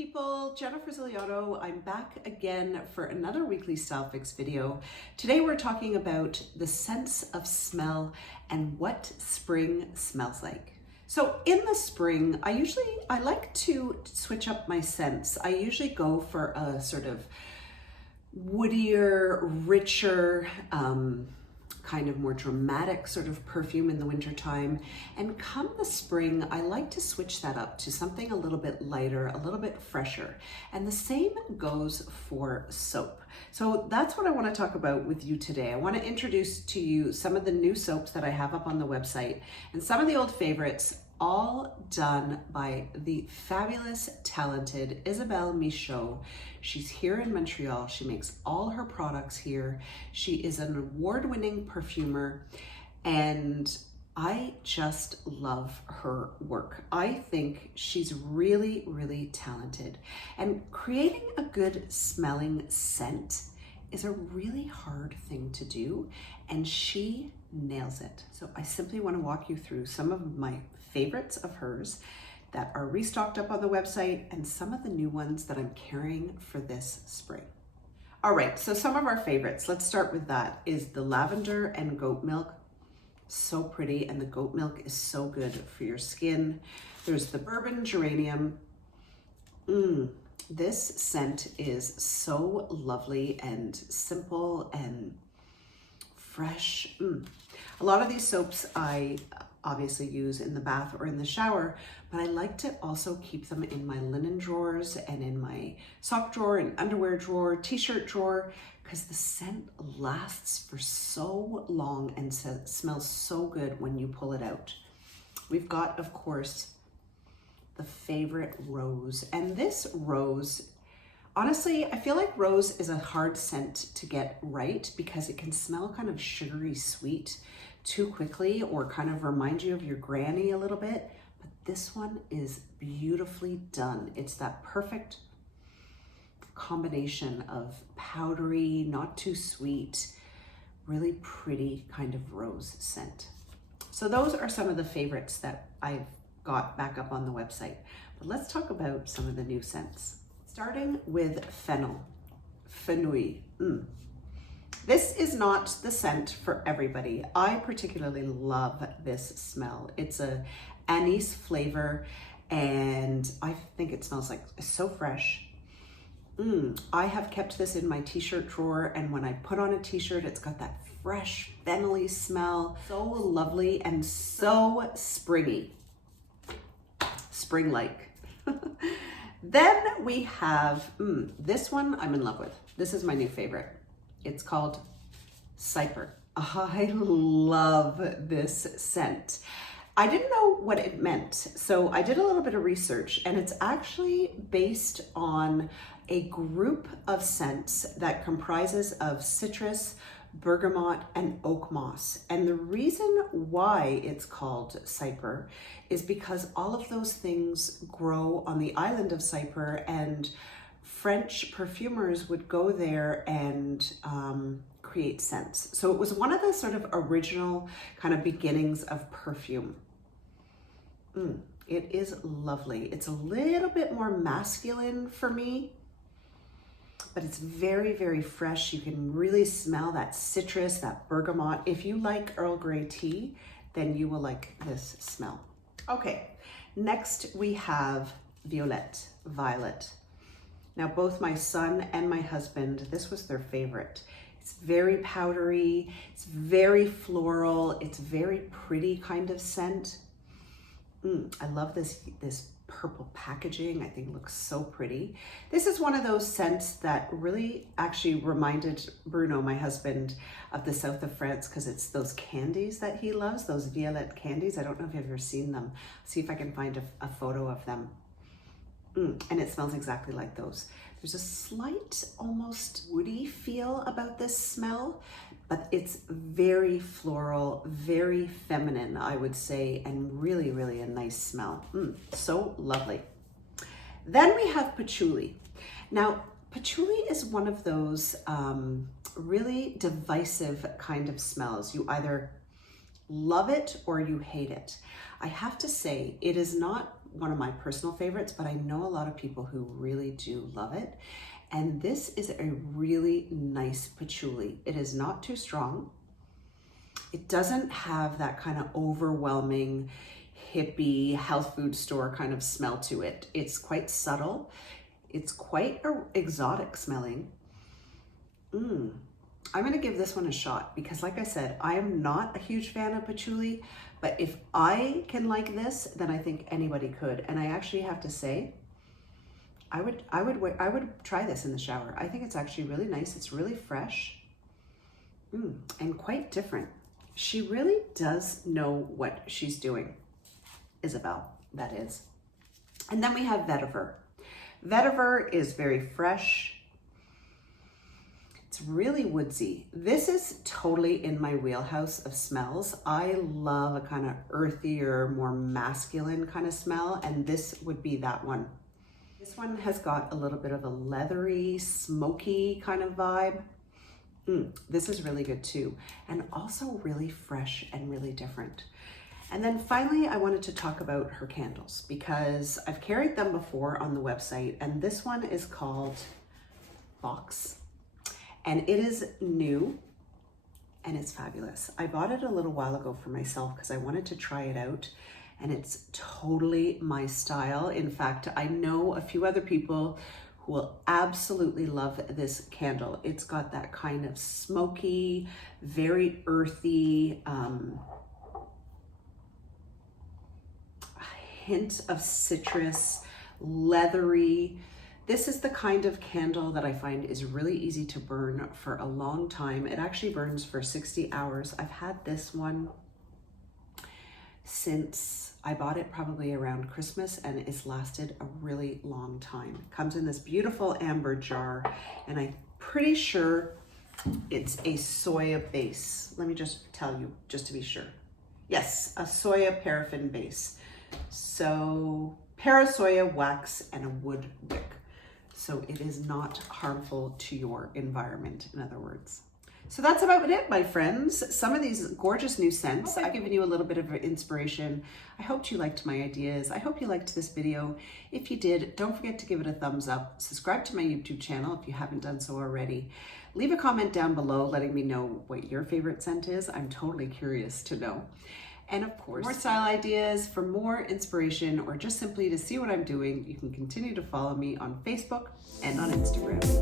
people, Jennifer Ziliotto. I'm back again for another weekly style fix video. Today we're talking about the sense of smell and what spring smells like. So in the spring, I like to switch up my scents. I usually go for a sort of woodier, richer, kind of more dramatic sort of perfume in the wintertime. And come the spring, I like to switch that up to something a little bit lighter, a little bit fresher. And the same goes for soap. So that's what I want to talk about with you today. I want to introduce to you some of the new soaps that I have up on the website and some of the old favorites, all done by the fabulous, talented Isabelle Michaud. She's here in Montreal. She makes all her products here. She is an award-winning perfumer, and I just love her work. I think she's really, really talented. And creating a good smelling scent is a really hard thing to do, and she nails it. So I simply want to walk you through some of my favorites of hers that are restocked up on the website and some of the new ones that I'm carrying for this spring. All right, so some of our favorites, let's start with that, is the lavender and goat milk. So pretty, and the goat milk is so good for your skin. There's the Bourbon Geranium. This scent is so lovely and simple and fresh. A lot of these soaps I obviously use in the bath or in the shower, but I like to also keep them in my linen drawers and in my sock drawer and underwear drawer, t-shirt drawer, because the scent lasts for so long and smells so good when you pull it out. We've got, of course, the favorite rose, and this rose, honestly, I feel like rose is a hard scent to get right because it can smell kind of sugary sweet too quickly or kind of remind you of your granny a little bit. But this one is beautifully done. It's that perfect combination of powdery, not too sweet, really pretty kind of rose scent. So those are some of the favorites that I've got back up on the website. But let's talk about some of the new scents. Starting with Fennel, Fennel. This is not the scent for everybody. I particularly love this smell. It's a anise flavor, and I think it smells like so fresh. I have kept this in my t-shirt drawer, and when I put on a t-shirt, it's got that fresh, fennel-y smell. So lovely and so springy. Spring-like. Then we have, this one I'm in love with. This is my new favorite. It's called Cypher. I love this scent. I didn't know what it meant, so I did a little bit of research, and it's actually based on a group of scents that comprises of citrus, bergamot, and oak moss. And the reason why it's called Cypher is because all of those things grow on the island of Cypher, and French perfumers would go there and create scents. So it was one of the sort of original kind of beginnings of perfume. It is lovely. It's a little bit more masculine for me, but it's very, very fresh. You can really smell that citrus, that bergamot. If you like Earl Grey tea, then you will like this smell. Okay, next we have Violet. Now, both my son and my husband, this was their favorite. It's very powdery, it's very floral, it's very pretty kind of scent. I love this purple packaging. I think it looks so pretty. This is one of those scents that really actually reminded Bruno, my husband, of the south of France, because it's those candies that he loves, those Violet candies. I don't know if you've ever seen them. See if I can find a photo of them. And it smells exactly like those. There's a slight, almost woody feel about this smell, but it's very floral, very feminine, I would say, and really, really a nice smell. So lovely. Then we have Patchouli. Now, Patchouli is one of those really divisive kind of smells. You either love it or you hate it. I have to say, it is not one of my personal favorites, but I know a lot of people who really do love it. And this is a really nice patchouli. It is not too strong. It doesn't have that kind of overwhelming hippie health food store kind of smell to it. It's quite subtle. It's quite exotic smelling. I'm gonna give this one a shot because like I said, I am not a huge fan of patchouli, but if I can like this, then I think anybody could. And I actually have to say, I would try this in the shower. I think it's actually really nice. It's really fresh and quite different. She really does know what she's doing. Isabel, that is. And then we have Vetiver. Vetiver is very fresh. It's really woodsy. This is totally in my wheelhouse of smells. I love a kind of earthier, more masculine kind of smell, and this would be that one. This one has got a little bit of a leathery, smoky kind of vibe. This is really good too, and also really fresh and really different. And then finally, I wanted to talk about her candles because I've carried them before on the website, and this one is called Box, and it is new and it's fabulous. I bought it a little while ago for myself because I wanted to try it out, and it's totally my style. In fact, I know a few other people who will absolutely love this candle. It's got that kind of smoky, very earthy, hint of citrus, leathery. This is the kind of candle that I find is really easy to burn for a long time. It actually burns for 60 hours. I've had this one since I bought it probably around Christmas, and it's lasted a really long time. It comes in this beautiful amber jar, and I'm pretty sure it's a soya base. Let me just tell you, just to be sure. Yes, a soya paraffin base. So parasoya wax and a wood wick. So it is not harmful to your environment, in other words. So that's about it, my friends. Some of these gorgeous new scents. I've given you a little bit of inspiration. I hope you liked my ideas. I hope you liked this video. If you did, don't forget to give it a thumbs up. Subscribe to my YouTube channel if you haven't done so already. Leave a comment down below letting me know what your favorite scent is. I'm totally curious to know. And of course, more style ideas, for more inspiration, or just simply to see what I'm doing, you can continue to follow me on Facebook and on Instagram.